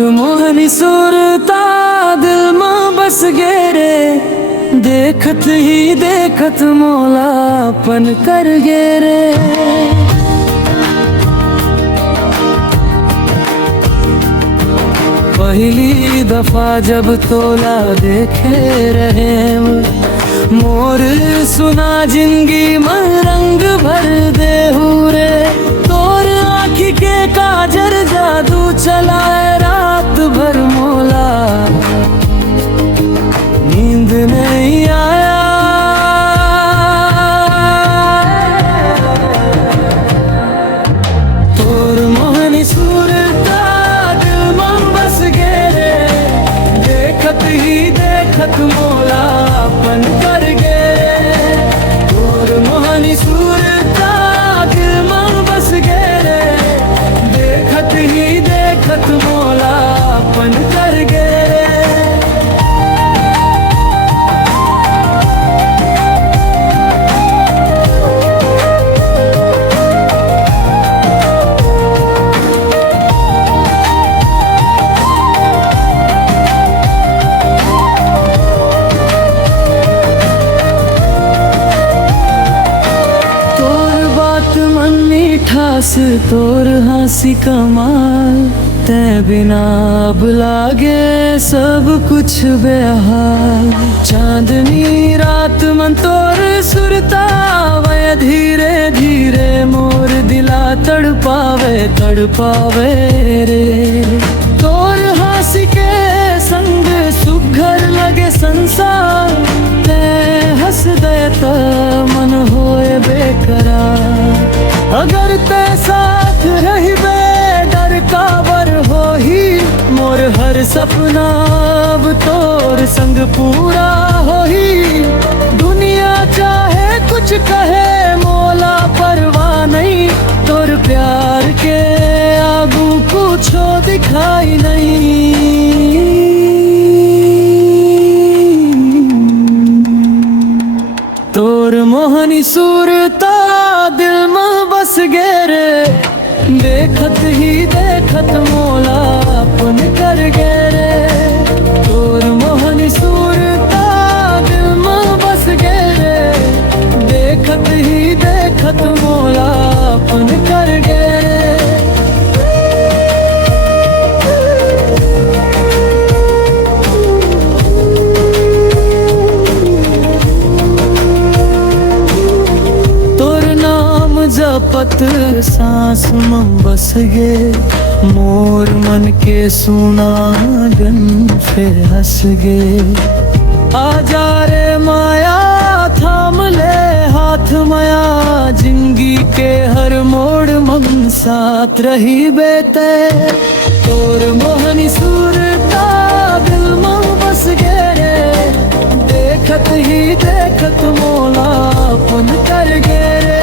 तोर मोहनी सूरता दिल में बस गे रे, देखत ही देखत मोलापन कर गे रे। पहली दफा जब तोला देखे रहे मोर सुना जिंदगी में रंग भर दे रे। तोर आँखी के काजर जादू चलाए रात भर मोला, नींद नहीं आया। तोर मोहनी सूरता दिल में बस गे रे, देखत ही देखत मोलापन कर गे। तोर मोहनी सूरता दिल में बस गे रे, देखत ही देखत मोलापन कर गे। ठास तोर हंसी कमाल, ते बिना अब लागे सब कुछ बेहाल। चांदनी रात मन तोर सुरता वय धीरे धीरे मोर दिला तड़पावे तड़पावे रे। तोर हंसी के संग सुघर लगे संसार, ते हंस दे तो मन होए बेकरार। अगर ते साथ रहिबे डर काबर होही, मोर हर सपना अब तोर संग पूरा होही। दुनिया चाहे कुछ कहे मोला परवाह नहीं, तोर प्यार के आगू कुछो दिखाई नहीं। तोर मोहनी सूरता दिल में बस गे रे, देखत ही देखत मोलापन कर गे रे। तोर मोहनी सूरता दिल में बस गे रे, देखत ही देखत मोलापन कर गे रे। जपत सांस में बस गे, मोर मन के सुना गन फिर हंस गे। आजा रे माया थाम ले हाथ माया, जिंदगी के हर मोड़ मन साथ रही बेते। तोर मोहनी सूरता दिल में बस गे रे, देखत ही देखत मोलापन कर गे रे।